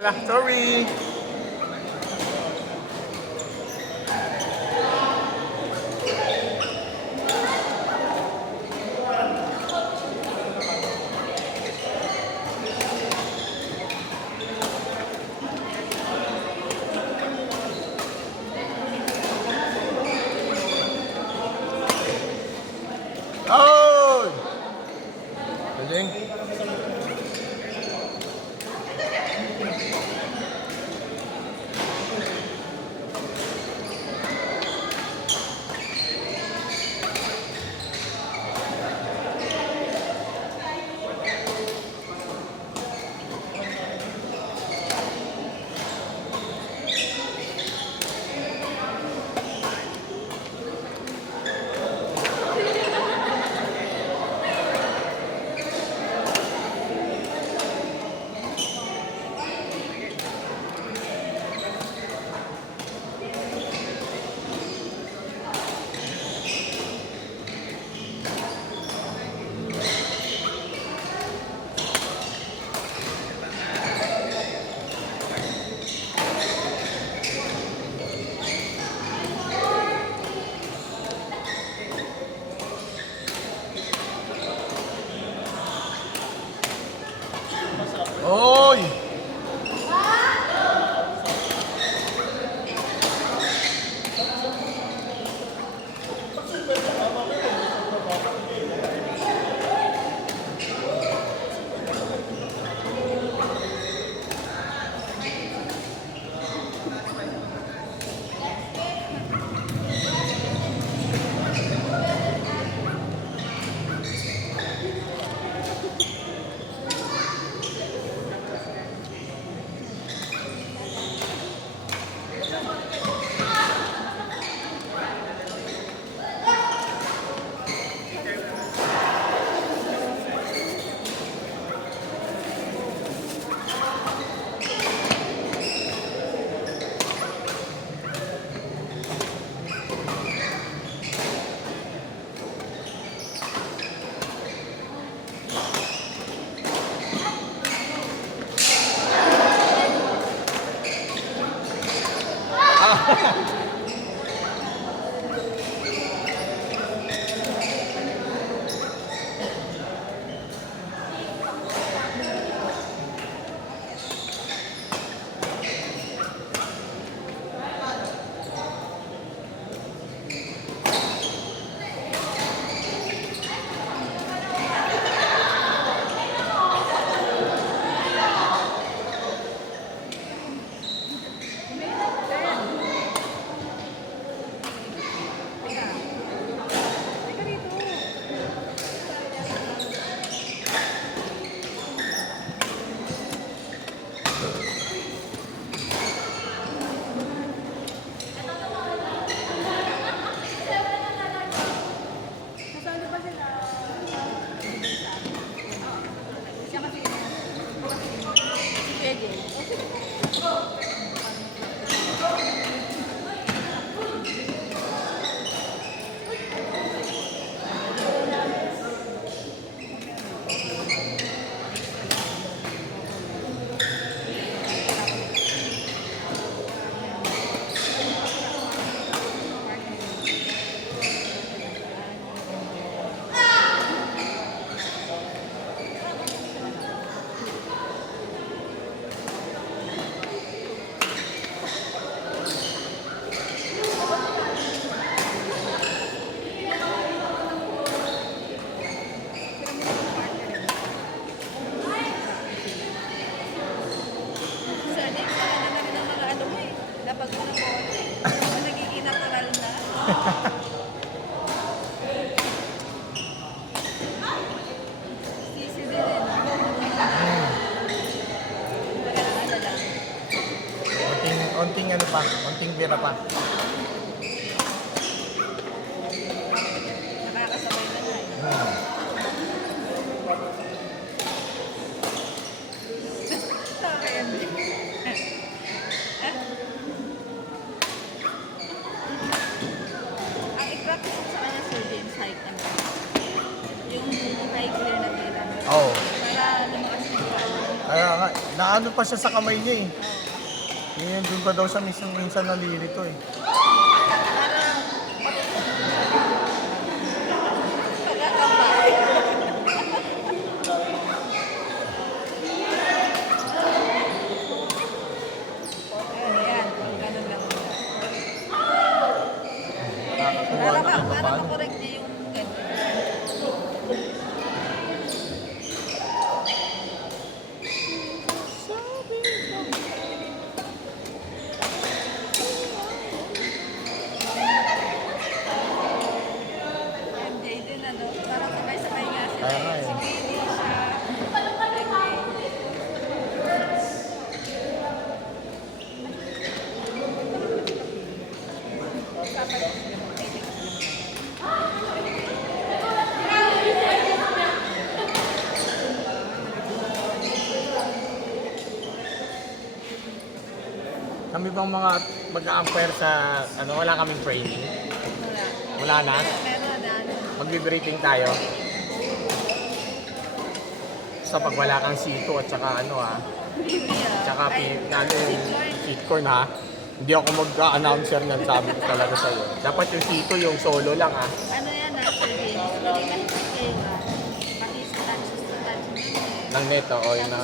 Wala, sorry. Oh! Galing. Oy! Konting ano pa, konting bira pa. Nakakasabay na nga eh. Ang i-practice ko sa kanya, Sir James, height and weight. Yung high clear na tira. Oo. Para lumakas yung Kaya nga, nakaano pa siya sa kamay niya eh. Ngayon, doon pa daw siya minsan nalilito eh. Para makorek niya yung MJ din ano, parang sabay-sabay nga sila. Kaya nga eh. Si Katie siya, Kami bang mga mag-a-umpire sa, ano, wala kaming training? Wala na? meron na ano. Magbe-briefing tayo. Sa pag wala kang sito at saka ano ha, tsaka ano yung seat corn ha. Hindi ako mag-announcer niyan, sabi ko talaga sa'yo. Dapat yung sito, yung solo lang ha. Ano yan na, Sir James? Pwede mahigpit kayo na. Pakis-touch Ng neto o yun na.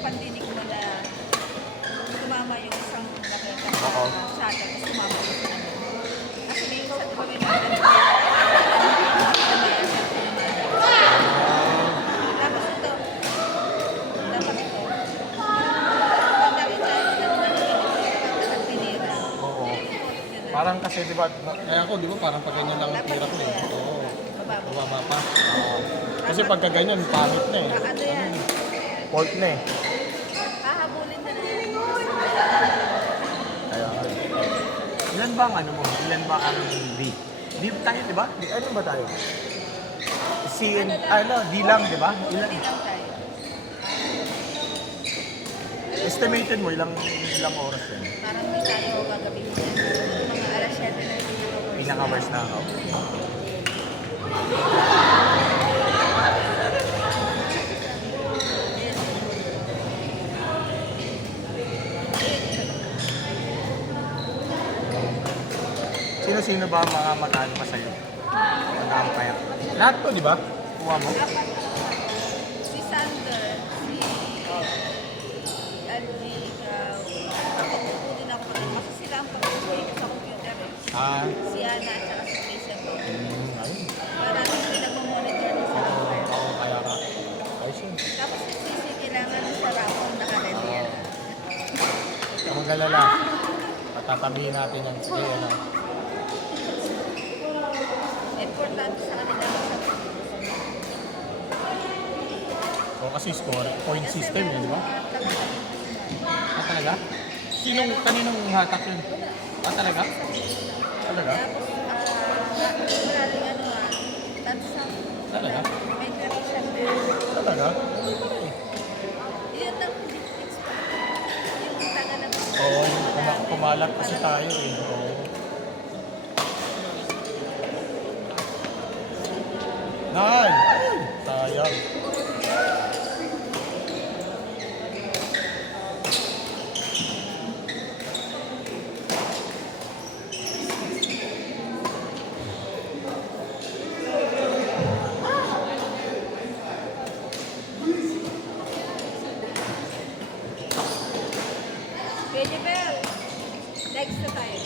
pandinig mo na tumama yung isang nakita Oo. sa atin, tapos tumama yung isa ano. Kasi may isa, di ba may mga tapos ito, dapat ito. Pag nakita ang pinira. Oo. Parang kasi di ba, kaya ako di ba parang pag ganyan lang ang tira ko eh. Oo. Bababa pa. Oo. Kasi pagka ganyan, pangit na eh. Ano yan? Fault na eh. Hahabulin na lang. Kaya ilan ba ang ano mo? Ilan ba ang deep? Deep tayo, di ba? Ano ba tayo? D lang, di ba? Ilan? Hindi lang tayo. Estimated mo, ilang oras yan? Parang may tayo gagabihin yan. Mga alas 7 na yung Pinaka-worst na ako. Sino-sino ba ang mga mag-ano pa sa'yo? Mag-umpire? Lahat to, di ba? Kuha mo? Apat. Si Sander, si Andy, ikaw. Ako kukunin ako kasi sila ang pag-uwi ko sa computer eh. Si Ana at saka si Christian po. Ayun. Para pinag-monitor na sa computer. Oo, kaya ka. Ayos yun. Tapos si Sisi, kailangan sa rapon naka-ready yan. Ang galala. Patatabihin natin yan. Sige, ano. Importante sa kanila sa O kasi score, point system yun, di ba? Talaga? Kaninong hatak yun? Talaga? Talaga? Tapos, maraming ano tansang. Talaga? May correction din. Talaga? Yun ang hindi expect. Yung taga na Oo, kumalat kasi tayo eh. Oo. Nay! Sayang. Pwede Bell. Next na tayo.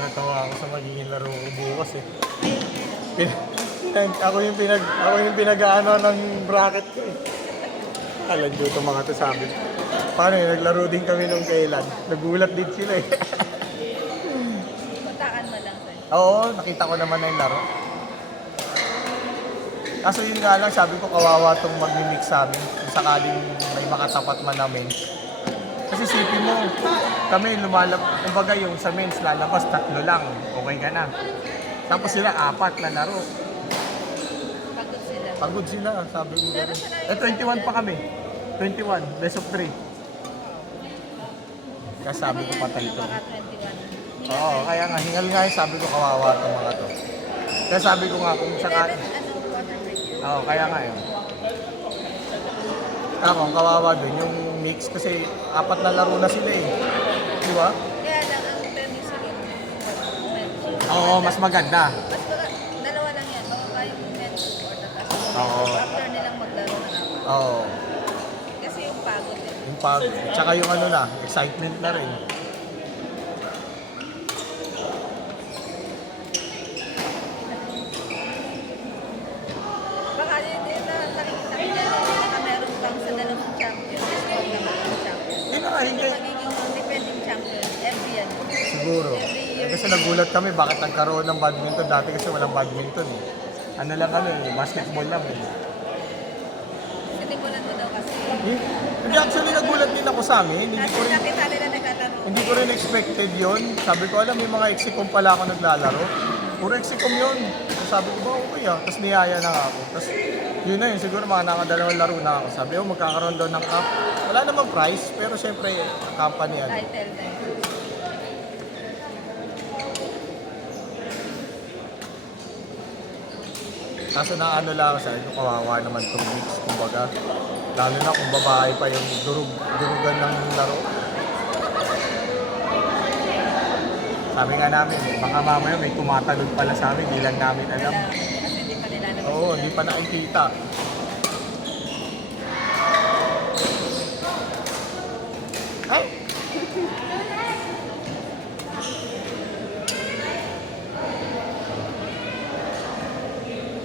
Natawa ako sa magiging laro ko bukas eh. Ako yung pinag-ano ng bracket ko eh. Alam nyo itong mga to sabi. Paano yun? Naglaro din kami nung kailan. Nagulat din sila eh. Puntaan mo lang sa'yo. Oo, nakita ko naman na yung laro. Kaso yun nga lang, sabi ko kawawa itong mag-mix sa amin. Kung sakaling may makatapat man namin. Kasi sipin mo, kami kumbaga yung sa men's lalabas, 3 lang. Okay ka na. Tapos sila 4 na laro. Pagod sila. Pagod sila, sabi ko. Pero Eh, 21 pa kami. 21, best of 3. Kaya sabi ko patay to. Mga 21. Oo, kaya nga, hingal nga yung sabi ko kawawa itong mga to. Kaya sabi ko nga kung saka... 11, water break yun. Oo, kaya nga yun. Ako, ang kawawa din yung mix kasi 4 na laro na sila eh. Di ba? Kaya lang, ang tennis yun, men. Oo, mas maganda. Mas baka, dalawa lang yan. Bababa yung men or tatas. Oo. After nilang maglaro na naman. Oo, Kasi yung pagod eh. yung pagod. Tsaka yung ano na, excitement na rin. Baka yun din na nakikita nila na meron bang sa dalawang champion. Is huwag na maging champion. Hindi na nga, hindi. Yung magiging defending champion, every yan. Siguro. Every year. Kasi nagulat kami bakit nagkaroon ng badminton dati kasi walang badminton eh. Ano lang kami, basketball lang eh. Sinimulan mo daw kasi. Hindi actually nagulat din ako sa amin. Kasi nakita nila nagkataro. Hindi ko rin expected yon. Sabi ko, alam, may mga exikom pala ako naglalaro. Puro exikom yun. So, sabi ko ba, okay ah. Tapos niyaya na ako. Tapos yun na yun, siguro mga nakadalawang laro na ako. Sabi ko, magkakaroon daw ng cup. Wala namang prize, pero syempre, company ano. Title na yun. Kaso na ano lang, sabi ko, kawawa naman itong mix, kumbaga. Lalo na kung babae pa yung durugan ng laro. Sabi nga namin, baka mamaya may tumatalon pala sa amin, hindi lang namin alam. Wala. Kasi hindi pa nila naman. Oo, hindi pa nakikita. Ay!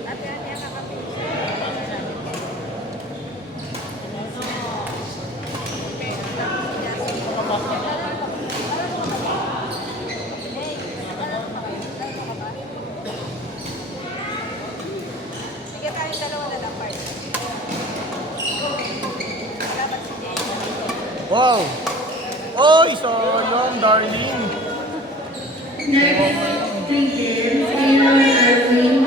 At yan, yan kakapit. Sige tayo dalawa na lang part. Dapat si Jay. Wow! Oy, solong, darling! Next, three games, Taylor Irving